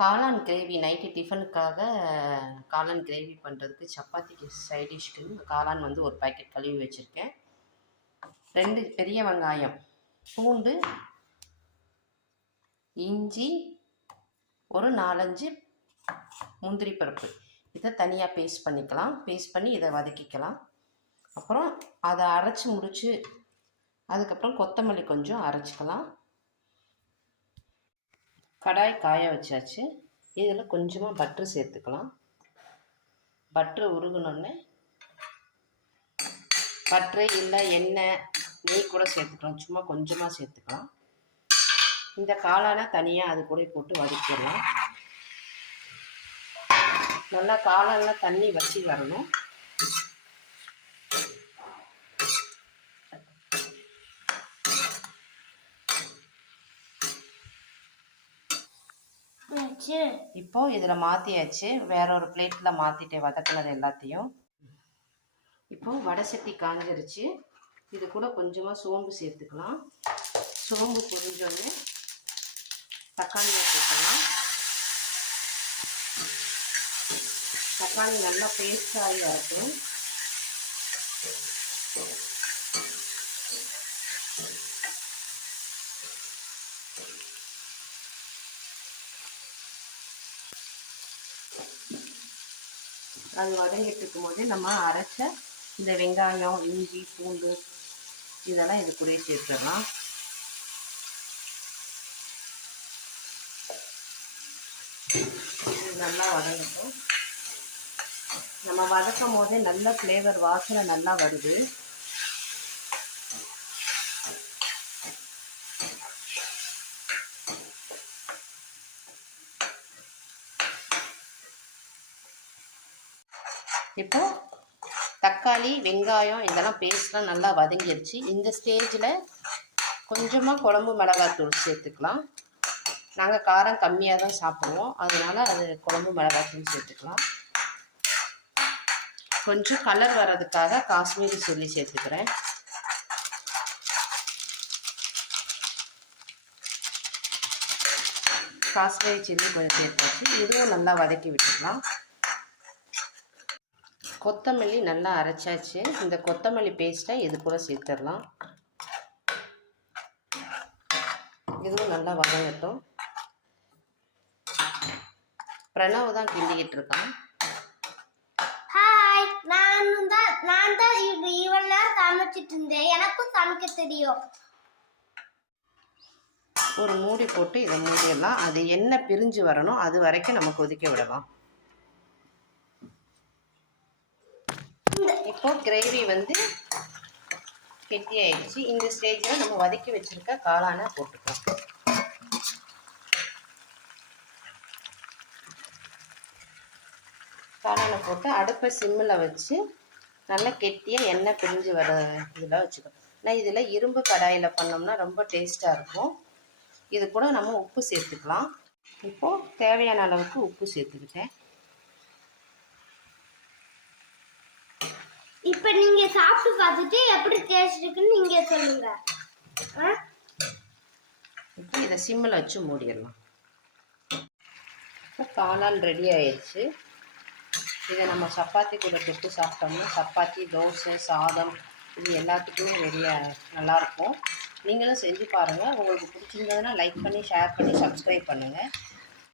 காளான் gravy night டிஃபனுக்காக காளான் gravy பண்ணுறதுக்கு சப்பாத்திக்கு சைட் டிஷ்க்கு காளான் வந்து ஒரு பாக்கெட் கழுவி வச்சுருக்கேன். ரெண்டு பெரிய வெங்காயம் பூண்டு இஞ்சி ஒரு நாலஞ்சு முந்திரி பருப்பு. இதை தனியாக பேஸ்ட் பண்ணிக்கலாம். பேஸ்ட் பண்ணி இதை வதக்கிக்கலாம். அப்புறம் அதை அரைச்சி முடித்து அதுக்கப்புறம் கொத்தமல்லி கொஞ்சம் அரைச்சிக்கலாம். கடாய் காய வச்சாச்சு. இதில் கொஞ்சமாக பட்ரு சேர்த்துக்கலாம். பட்ரு உருகுனோடனே பட்ரு இல்லை எண்ணெய் நெய் கூட சேர்த்துக்கலாம். சும்மா கொஞ்சமாக சேர்த்துக்கலாம். இந்த காளானை தனியாக அது கூட போட்டு வதக்கிடலாம். நல்லா காளானில் தண்ணி வச்சு வரணும். இப்போ இதில் மாற்றியாச்சு வேற ஒரு பிளேட்ல மாற்றிட்டேன் வதக்கினது எல்லாத்தையும். இப்போ வடை சட்டி காஞ்சிருச்சு. இது கூட கொஞ்சமாக சோம்பு சேர்த்துக்கலாம். சோம்பு பொரிஞ்சோடனே தக்காளி சேர்த்துக்கலாம் தக்காளி நல்லா பேஸ்டாகி வரட்டும். அது வதங்கிட்டு இருக்கும்போது நம்ம அரைச்ச இந்த வெங்காயம் இஞ்சி பூண்டு இதெல்லாம் இது கூட சேர்த்துடலாம். நல்லா வதங்கட்டும். நம்ம வதக்கும் போதே நல்ல ஃப்ளேவர் வாசனை நல்லா வருது. இப்போ தக்காளி வெங்காயம் இதெல்லாம் பேஸ்ட்லாம் நல்லா வதங்கிடுச்சு இந்த ஸ்டேஜில் கொஞ்சமாக குழம்பு மிளகாத்தூள் சேர்த்துக்கலாம். நாங்கள் காரம் கம்மியாக தான் சாப்பிடுவோம். அதனால் அது குழம்பு மிளகாத்தூள் சேர்த்துக்கலாம். கொஞ்சம் கலர் வர்றதுக்காக காஷ்மீரி சொல்லி சேர்த்துக்கிறேன். காஷ்மீரி சில்லி கொஞ்சம் சேர்த்தாச்சு. இதுவும் நல்லா வதக்கி விட்டுக்கலாம். கொத்தமல்லி நல்லா அரைச்சாச்சு. இந்த கொத்தமல்லி பேஸ்ட்டை இது கூட சேர்த்துடலாம். இதுவும் நல்லா வதங்கட்டும். பிரணவ் தான் கிண்டிக்கிட்டு இருக்கான். ஹாய் நான் தான் நான் தான் இவ- இவ்வளவு நேரம் சமைச்சிட்டு இருந்தேன். எனக்கும் சமைக்க தெரியும். ஒரு மூடி போட்டு இதை மூடிடலாம். அது எண்ணெய் பிரிஞ்சு வரணும். அது வரைக்கும் நம்ம கொதிக்க விடலாம். இப்போ கிரேவி வந்து கெட்டி ஆயிடுச்சு. இந்த ஸ்டேஜில் நம்ம வதக்கி வச்சுருக்க காளானை போட்டுக்கலாம். காளானை போட்டு அடுப்பை சிம்மில் வச்சு நல்லா கெட்டியாக எண்ணெய் பிரிஞ்சு வர இதில் வச்சுக்கணும். நான் இதில் இரும்பு கடாயில் பண்ணோம்னா ரொம்ப டேஸ்ட்டாக இருக்கும். இது கூட நம்ம உப்பு சேர்த்துக்கலாம். இப்போது தேவையான அளவுக்கு உப்பு சேர்த்துக்கிட்டேன். இப்ப நீங்க சாப்பிட்டு பார்த்துட்டு எப்படி டேஸ்ட் இருக்குன்னு நீங்க சொல்லுங்க. ஆ? இப்போ இதை சிம்மில் வச்சு மூடிடலாம். இப்போ காளான் ரெடி ஆயிடுச்சு. இதை நம்ம சப்பாத்தி கூட தொட்டு சாப்பிட்டோம்னா சப்பாத்தி தோசை சாதம் இது எல்லாத்துக்கும் ரெடியாக நல்லாயிருக்கும் நீங்களும் செஞ்சு பாருங்கள் உங்களுக்கு பிடிச்சிருந்ததுன்னா லைக் பண்ணி ஷேர் பண்ணி சப்ஸ்கிரைப் பண்ணுங்கள்